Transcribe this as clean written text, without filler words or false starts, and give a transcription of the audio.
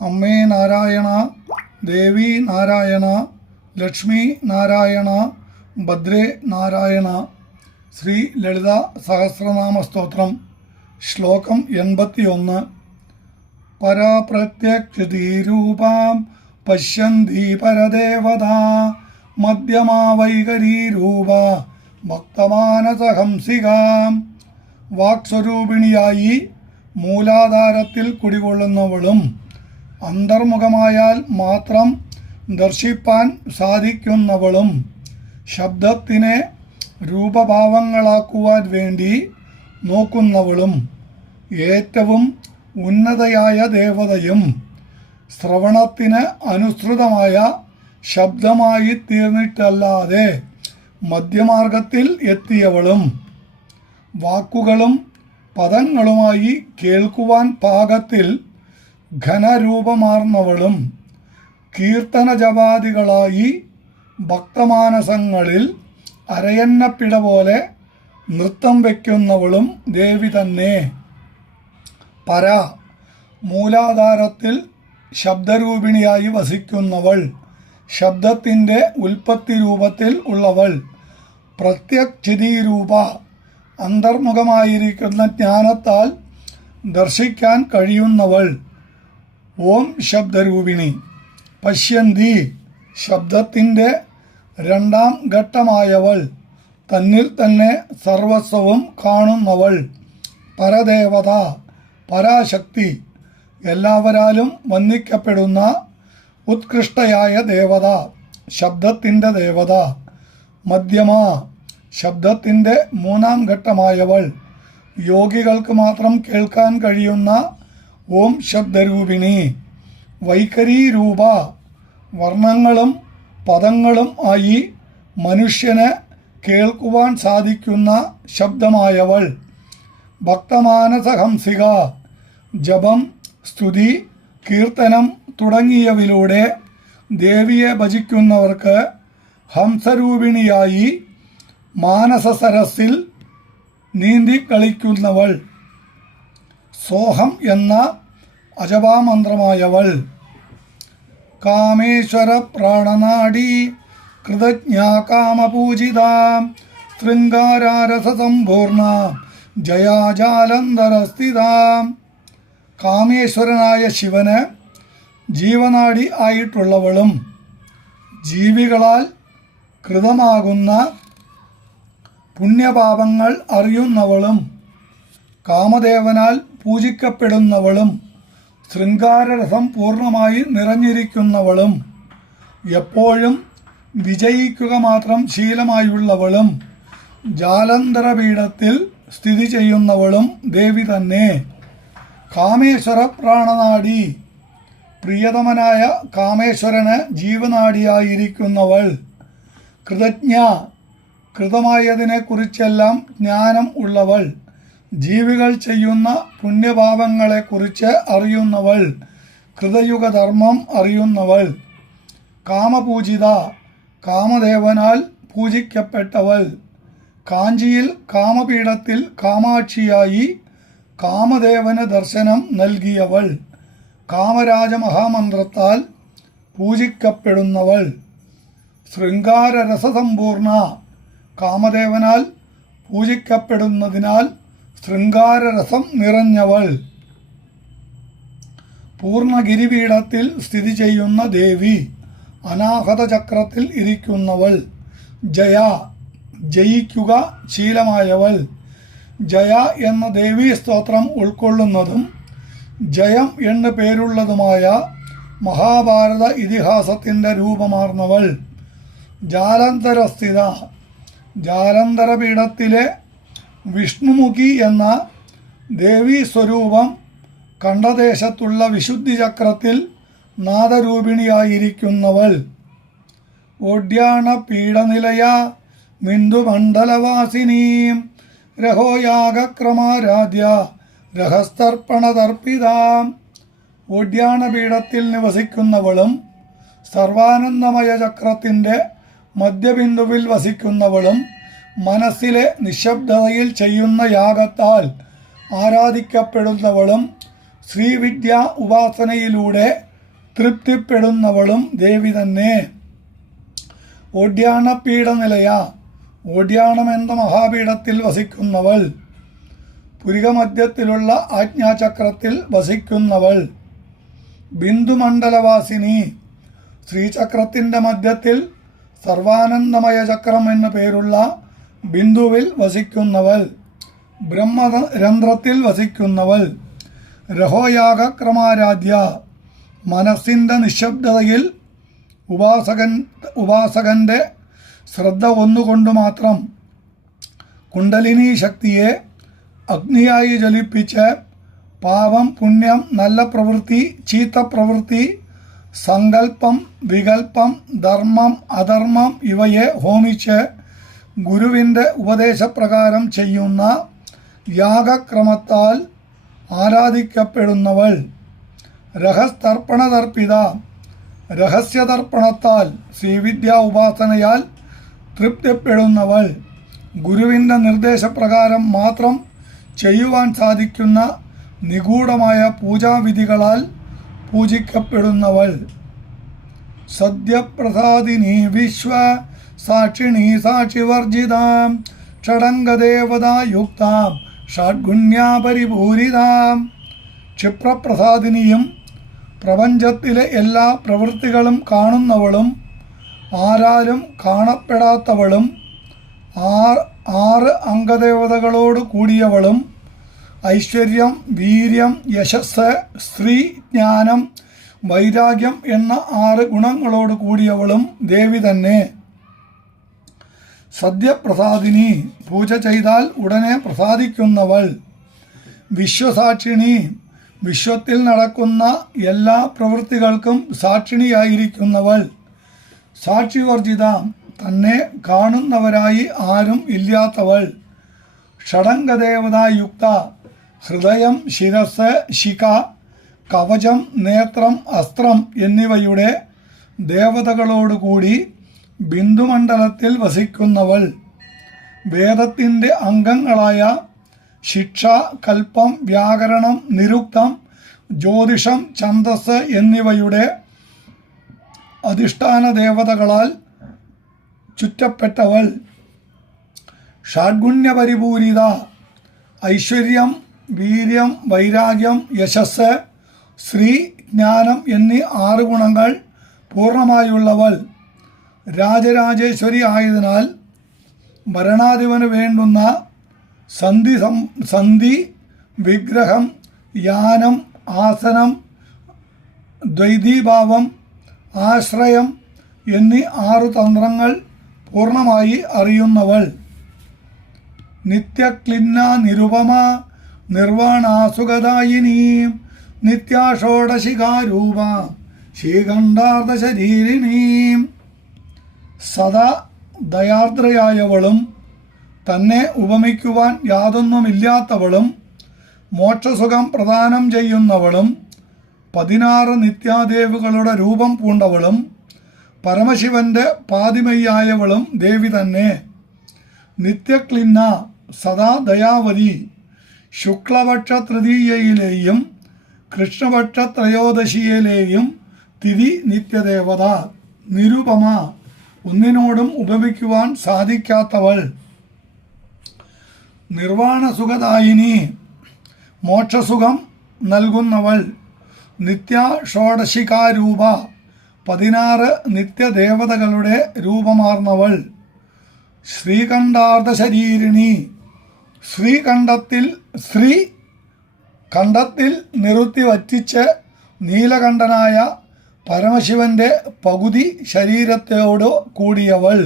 അമ്മേ നാരായണ, ദേവി നാരായണ, ലക്ഷ്മി നാരായണ, ഭദ്രേ നാരായണ. ശ്രീ ലളിത സഹസ്രനാമ സ്തോത്രം. ശ്ലോകം 81. പരപ്രത്യക്ഷതീരൂപാം പശ്യന്തി പരദേവതാ മധ്യമാ വൈകരീരൂപ ഭക്തമാനസഹംസികാം. വാക്സ്വരൂപിണിയായി മൂലാധാരത്തിൽ കുടികൊള്ളുന്നവളും അന്തർമുഖമായാൽ മാത്രം ദർശിപ്പാൻ സാധിക്കുന്നവളും ശബ്ദത്തിനെ രൂപഭാവങ്ങളാക്കുവാൻ വേണ്ടി നോക്കുന്നവളും ഏറ്റവും ഉന്നതയായ ദേവതയും ശ്രവണത്തിന് അനുസൃതമായ ശബ്ദമായി തീർന്നിട്ടല്ലാതെ മധ്യമാർഗത്തിൽ എത്തിയവളും വാക്കുകളും പദങ്ങളുമായി കേൾക്കുവാൻ പാകത്തിൽ ഘനരൂപമാർന്നവളും കീർത്തനജപാദികളായി ഭക്തമാനസങ്ങളിൽ അരയന്നപ്പിട പോലെ നൃത്തം വയ്ക്കുന്നവളും ദേവി തന്നെ. പര, മൂലാധാരത്തിൽ ശബ്ദരൂപിണിയായി വസിക്കുന്നവൾ, ശബ്ദത്തിൻ്റെ ഉൽപ്പത്തി രൂപത്തിൽ ഉള്ളവൾ. പ്രത്യക്ഷിതീരൂപ, അന്തർമുഖമായിരിക്കുന്ന ജ്ഞാനത്താൽ ദർശിക്കാൻ കഴിയുന്നവൾ. ഓം ശബ്ദരൂപിണി. പശ്യന്തി, ശബ്ദത്തിൻ്റെ രണ്ടാം ഘട്ടമായവൾ, തന്നിൽ തന്നെ സർവസ്വവും കാണുന്നവൾ. പരദേവത, പരാശക്തി, എല്ലാവരാലും വന്ദിക്കപ്പെടുന്ന ഉത്കൃഷ്ടയായ ദേവത, ശബ്ദത്തിൻ്റെ ദേവത. മധ്യമ, ശബ്ദത്തിൻ്റെ മൂന്നാം ഘട്ടമായവൾ, യോഗികൾക്ക് മാത്രം കേൾക്കാൻ കഴിയുന്ന ഓം ശബ്ദരൂപിണി. വൈഖരീരൂപ, വർണ്ണങ്ങളും പദങ്ങളും ആയി മനുഷ്യന് കേൾക്കുവാൻ സാധിക്കുന്ന ശബ്ദമായവൾ. ഭക്തമാനസഹംസിക, ജപം, സ്തുതി, കീർത്തനം തുടങ്ങിയവയിലൂടെ ദേവിയെ ഭജിക്കുന്നവർക്ക് ഹംസരൂപിണിയായി മാനസസരസിൽ നീന്തിക്കളിക്കുന്നവൾ. സോഹം എന്ന അജപാമന്ത്രമായവൾ. കാമേശ്വര പ്രാണനാഡി കൃതജ്ഞാ കാമപൂജിത ശൃംഗാരസസമ്പൂർണ ജയാജാലന്ധരസ്ഥിത. കാമേശ്വരനായ ശിവന് ജീവനാഡി ആയിട്ടുള്ളവളും ജീവികളാൽ കൃതമാകുന്ന പുണ്യപാപങ്ങൾ അറിയുന്നവളും കാമദേവനാൽ പൂജിക്കപ്പെടുന്നവളും ശൃംഗാരരസം പൂർണ്ണമായി നിറഞ്ഞിരിക്കുന്നവളും എപ്പോഴും വിജയിക്കുക മാത്രം ശീലമായുള്ളവളും ജാലന്ധരപീഠത്തിൽ സ്ഥിതി ചെയ്യുന്നവളും ദേവി തന്നെ. കാമേശ്വര പ്രാണനാഡി, പ്രിയതമനായ കാമേശ്വരന് ജീവനാഡിയായിരിക്കുന്നവൾ. കൃതജ്ഞ, കൃതമായതിനെക്കുറിച്ചെല്ലാം ജ്ഞാനം ഉള്ളവൾ, ജീവികൾ ചെയ്യുന്ന പുണ്യപാപങ്ങളെക്കുറിച്ച് അറിയുന്നവൾ, കൃതയുഗധർമ്മം അറിയുന്നവൾ. കാമപൂജിത, കാമദേവനാൽ പൂജിക്കപ്പെട്ടവൾ. കാഞ്ചിയിൽ കാമപീഠത്തിൽ കാമാക്ഷിയായി കാമദേവന് ദർശനം നൽകിയവൾ, കാമരാജമഹാമന്ത്രത്താൽ പൂജിക്കപ്പെടുന്നവൾ. ശൃംഗാരരസസമ്പൂർണ, കാമദേവനാൽ പൂജിക്കപ്പെടുന്നതിനാൽ ശൃംഗാരരസം നിറഞ്ഞവൾ. പൂർണ്ണഗിരിപീഠത്തിൽ സ്ഥിതി ചെയ്യുന്ന ദേവി, അനാഹത ചക്രത്തിൽ ഇരിക്കുന്നവൾ. ജയ, ജയിക്കുക ശീലമായവൾ. ജയ എന്ന ദേവീ സ്തോത്രം ഉൾക്കൊള്ളുന്നതും ജയം എന്ന് പേരുള്ളതുമായ മഹാഭാരത ഇതിഹാസത്തിൻ്റെ രൂപമാർന്നവൾ. ജാലന്ധരസ്ഥിത, ജാലന്ധരപീഠത്തിലെ വിഷ്ണുമുഖി എന്ന ദേവീ സ്വരൂപം കണ്ഠദേശത്തുള്ള വിശുദ്ധി ചക്രത്തിൽ നാദരൂപിണിയായിരിക്കുന്നവൾ. ഓഡ്യാണ പീഠനിലയ മിന്ദുമണ്ഡലവാസിനീം രഹോയാഗക്രമാരാധ്യ രഹസ്തർപ്പണതർപ്പിതാം. ഓഡ്യാണപീഠത്തിൽ നിവസിക്കുന്നവളും സർവാനന്ദമയ ചക്രത്തിൻ്റെ മധ്യബിന്ദുവിൽ വസിക്കുന്നവളും മനസ്സിലെ നിശബ്ദതയിൽ ചെയ്യുന്ന യാഗത്താൽ ആരാധിക്കപ്പെടുന്നവളും ശ്രീവിദ്യ ഉപാസനയിലൂടെ തൃപ്തിപ്പെടുന്നവളും ദേവി തന്നെ. ഓഡ്യാണപീഠ നിലയ, ഓഡ്യാണം എന്ന മഹാപീഠത്തിൽ വസിക്കുന്നവൾ. പുരികമധ്യത്തിലുള്ള ആജ്ഞാചക്രത്തിൽ വസിക്കുന്നവൾ. ബിന്ദുമണ്ഡലവാസിനി, ശ്രീചക്രത്തിൻ്റെ മധ്യത്തിൽ സർവാനന്ദമയ ചക്രം എന്നു പേരുള്ള ബിന്ദുവിൽ വസിക്കുന്നവൾ. ബ്രഹ്മരന്ധ്രത്തിൽ വസിക്കുന്നവൾ. രഹോയാഗക്രമാരാധ്യ, മനസ്സിൻ്റെ നിശബ്ദതയിൽ ഉപാസകൻ്റെ ശ്രദ്ധ ഒന്നുകൊണ്ട് മാത്രം കുണ്ടലിനി ശക്തിയെ അഗ്നിയായി ജ്വലിപ്പിച്ച് പാപം, പുണ്യം, നല്ല പ്രവൃത്തി, ചീത്ത പ്രവൃത്തി, സങ്കല്പം, വികല്പം, ധർമ്മം, അധർമ്മം ഇവയെ ഹോമിച്ച് ഗുരുവിൻ്റെ ഉപദേശപ്രകാരം ചെയ്യുന്ന യാഗക്രമത്താൽ ആരാധിക്കപ്പെടുന്നവൾ. രഹസ്തർപ്പണതർപ്പിത, രഹസ്യതർപ്പണത്താൽ ശ്രീവിദ്യാ ഉപാസനയാൽ തൃപ്തിപ്പെടുന്നവൾ. ഗുരുവിൻ്റെ നിർദ്ദേശപ്രകാരം മാത്രം ചെയ്യുവാൻ സാധിക്കുന്ന നിഗൂഢമായ പൂജാവിധികളാൽ പൂജിക്കപ്പെടുന്നവൾ. സദ്യപ്രസാദിനി വിശ്വ സാക്ഷിണി സാക്ഷിവർജിതാം ഷഡംഗദേവതായുക്താം ഷഡ്ഗുണ്യാപരിപൂരിതാം. ക്ഷിപ്രപ്രസാദിനിയും പ്രപഞ്ചത്തിലെ എല്ലാ പ്രവൃത്തികളും കാണുന്നവളും ആരാലും കാണപ്പെടാത്തവളും 6 അംഗദേവതകളോട് കൂടിയവളും ഐശ്വര്യം, വീര്യം, യശസ്, സ്ത്രീ, ജ്ഞാനം, വൈരാഗ്യം എന്ന 6 ഗുണങ്ങളോട് കൂടിയവളും ദേവി തന്നെ. സദ്യപ്രസാദിനി, പൂജ ചെയ്താൽ ഉടനെ പ്രസാദിക്കുന്നവൾ. വിശ്വസാക്ഷിണി, വിശ്വത്തിൽ നടക്കുന്ന എല്ലാ പ്രവൃത്തികൾക്കും സാക്ഷിണിയായിരിക്കുന്നവൾ. സാക്ഷിവർജിത, തന്നെ കാണുന്നവരായി ആരും ഇല്ലാത്തവൾ. ഷഡംഗദേവതായുക്ത, ഹൃദയം, ശിരസ്, ശിഖ, കവചം, നേത്രം, അസ്ത്രം എന്നിവയുടെ ദേവതകളോടുകൂടി ബിന്ദുമണ്ഡലത്തിൽ വസിക്കുന്നവൾ. വേദത്തിൻ്റെ അംഗങ്ങളായ ശിക്ഷ, കൽപ്പം, വ്യാകരണം, നിരുക്തം, ജ്യോതിഷം, ഛന്ദസ് എന്നിവയുടെ അധിഷ്ഠാന ദേവതകളാൽ ചുറ്റപ്പെട്ടവൾ. ഷഡ്ഗുണ്യപരിപൂരിത, ഐശ്വര്യം, വീര്യം, വൈരാഗ്യം, യശസ്, ശ്രീ, ജ്ഞാനം എന്നീ 6 ഗുണങ്ങൾ പൂർണ്ണമായുള്ളവൾ. രാജരാജേശ്വരി ആയതിനാൽ ഭരണാധിപന് വേണ്ടുന്ന സന്ധി, വിഗ്രഹം, യാനം, ആസനം, ദ്വൈതീഭാവം, ആശ്രയം എന്നീ 6 തന്ത്രങ്ങൾ പൂർണ്ണമായി അറിയുന്നവൾ. നിത്യക്ലിന്ന നിരുപമ നിർവാണാസുഖദായിനി നിത്യാഷോഡശിഖാരൂപ ശ്രീകണ്ഠാർദ്ധശരീരിണീ. സദാ ദയാർദ്രയായവളും തന്നെ ഉപമിക്കുവാൻ യാതൊന്നുമില്ലാത്തവളും മോക്ഷസുഖം പ്രദാനം ചെയ്യുന്നവളും 16 നിത്യാദേവുകളുടെ രൂപം പൂണ്ടവളും പരമശിവന്റെ പാതിമയ്യായവളും ദേവി തന്നെ. നിത്യക്ലിന്ന, സദാ ദയാവതി, ശുക്ലപക്ഷ തൃതീയയിലെയും കൃഷ്ണപക്ഷ ത്രയോദശിയിലെയും തിരി നിത്യദേവത. നിരുപമ, ഒന്നിനോടും ഉപമിക്കുവാൻ സാധിക്കാത്തവൾ. നിർവാണസുഖദായിനി, മോക്ഷസുഖം നൽകുന്നവൾ. നിത്യ ഷോഡശികാരൂപ, 16 നിത്യദേവതകളുടെ രൂപമാർന്നവൾ. ശ്രീകണ്ഠാർദ്ധശരീരിണി, കണ്ഠത്തിൽ നിറുത്തി വറ്റിച്ച് നീലകണ്ഠനായ പരമശിവന്റെ പകുതി ശരീരത്തോട് കൂടിയവൾ.